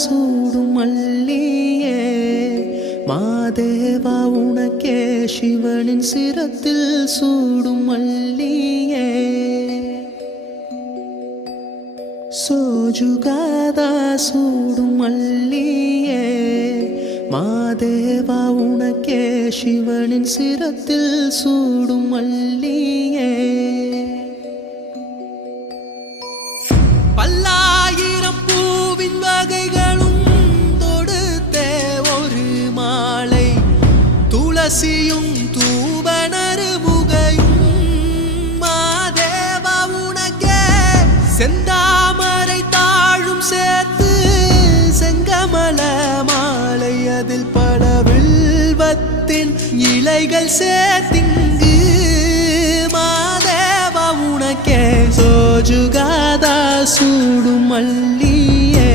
சூடும் மல்லியே மாதேவா உனக்கே சிவனின் சிரத்தில் சூடும் மல்லியே சோஜுகாதா சூடும் மல்லியே மாதேவா உனக்கே சிவனின் சிரத்தில் சூடும் மல்லியே பல்லாயிரம் பூவின் வகைகளும் தொடுத்தே ஒரு மாலை துளசியும் தூபனரு முகையும் மாதேவா உனக்கே செந்தாமரை தாழும் சேர்த்து செங்கமல மாலை அதில் பல வில்வத்தின் இலைகள் சேர்த்திங்கு மாதேவா உனக்கே சோஜுகாதா சூடும் மல்லியே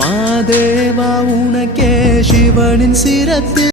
மாதேவா உனக்கே சிவனின் சிரத்தில்